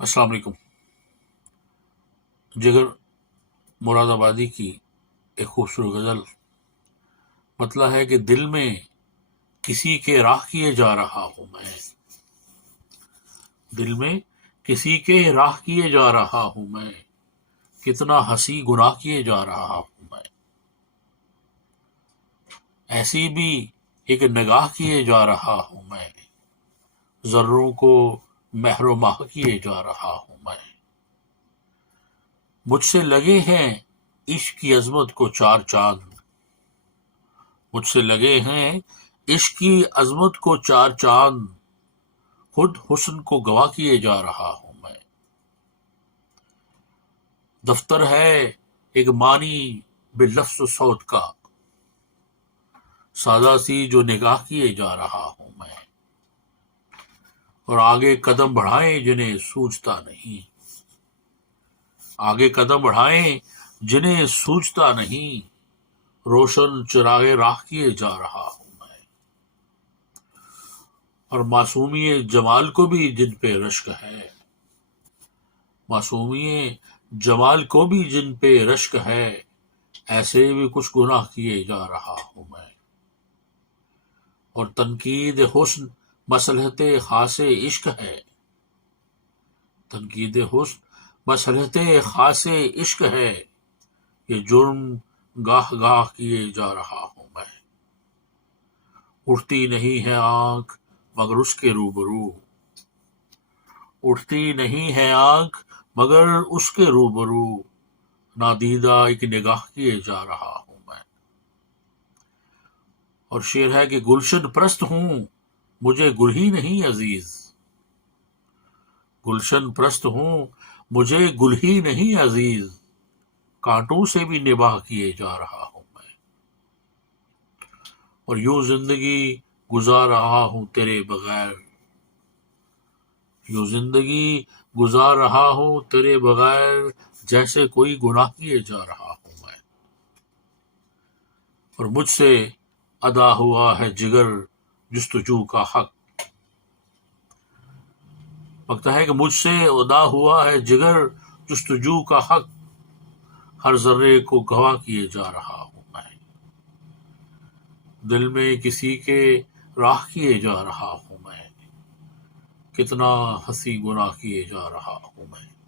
السلام علیکم۔ جگر مراد آبادی کی ایک خوبصورت غزل مطلع ہے کہ دل میں کسی کے راہ کیے جا رہا ہوں میں، دل میں کسی کے راہ کیے جا رہا ہوں میں، کتنا ہنسی گناہ کیے جا رہا ہوں میں، ایسی بھی ایک نگاہ کیے جا رہا ہوں میں، ذروں کو مہر و ماہ کیے جا رہا ہوں میں، مجھ سے لگے ہیں عشق کی عظمت کو چار چاند، مجھ سے لگے ہیں عشق کی عظمت کو چار چاند، خود حسن کو گواہ کیے جا رہا ہوں میں، دفتر ہے ایک معنی بے لفظ و صوت کا، سادہ سی جو نگاہ کیے جا رہا ہوں میں، اور آگے قدم بڑھائیں جنہیں سوجتا نہیں، آگے قدم بڑھائیں جنہیں سوجتا نہیں، روشن چراغ راہ کیے جا رہا ہوں میں، اور معصومی جمال کو بھی جن پہ رشک ہے، معصومی جمال کو بھی جن پہ رشک ہے، ایسے بھی کچھ گناہ کیے جا رہا ہوں میں، اور تنقید حسن مصلحت خاص عشق ہے، تنقید حسن مصلحت خاص عشق ہے، یہ جرم گاہ گاہ کیے جا رہا ہوں میں، اٹھتی نہیں ہے آنکھ مگر اس کے روبرو، اٹھتی نہیں ہے آنکھ مگر اس کے روبرو، نادیدہ ایک نگاہ کیے جا رہا ہوں میں، اور شعر ہے کہ گلشن پرست ہوں مجھے گل ہی نہیں عزیز، گلشن پرست ہوں مجھے گل ہی نہیں عزیز، کانٹوں سے بھی نباہ کیے جا رہا ہوں میں، اور یوں زندگی گزار رہا ہوں تیرے بغیر، یوں زندگی گزار رہا ہوں تیرے بغیر، جیسے کوئی گناہ کیے جا رہا ہوں میں، اور مجھ سے ادا ہوا ہے جگر جستجو کا حق، لگتا ہے کہ مجھ سے ادا ہوا ہے جگر جستجو کا حق، ہر ذرے کو گواہ کیے جا رہا ہوں میں، دل میں کسی کے راہ کیے جا رہا ہوں میں، کتنا ہنسی گناہ کیے جا رہا ہوں میں۔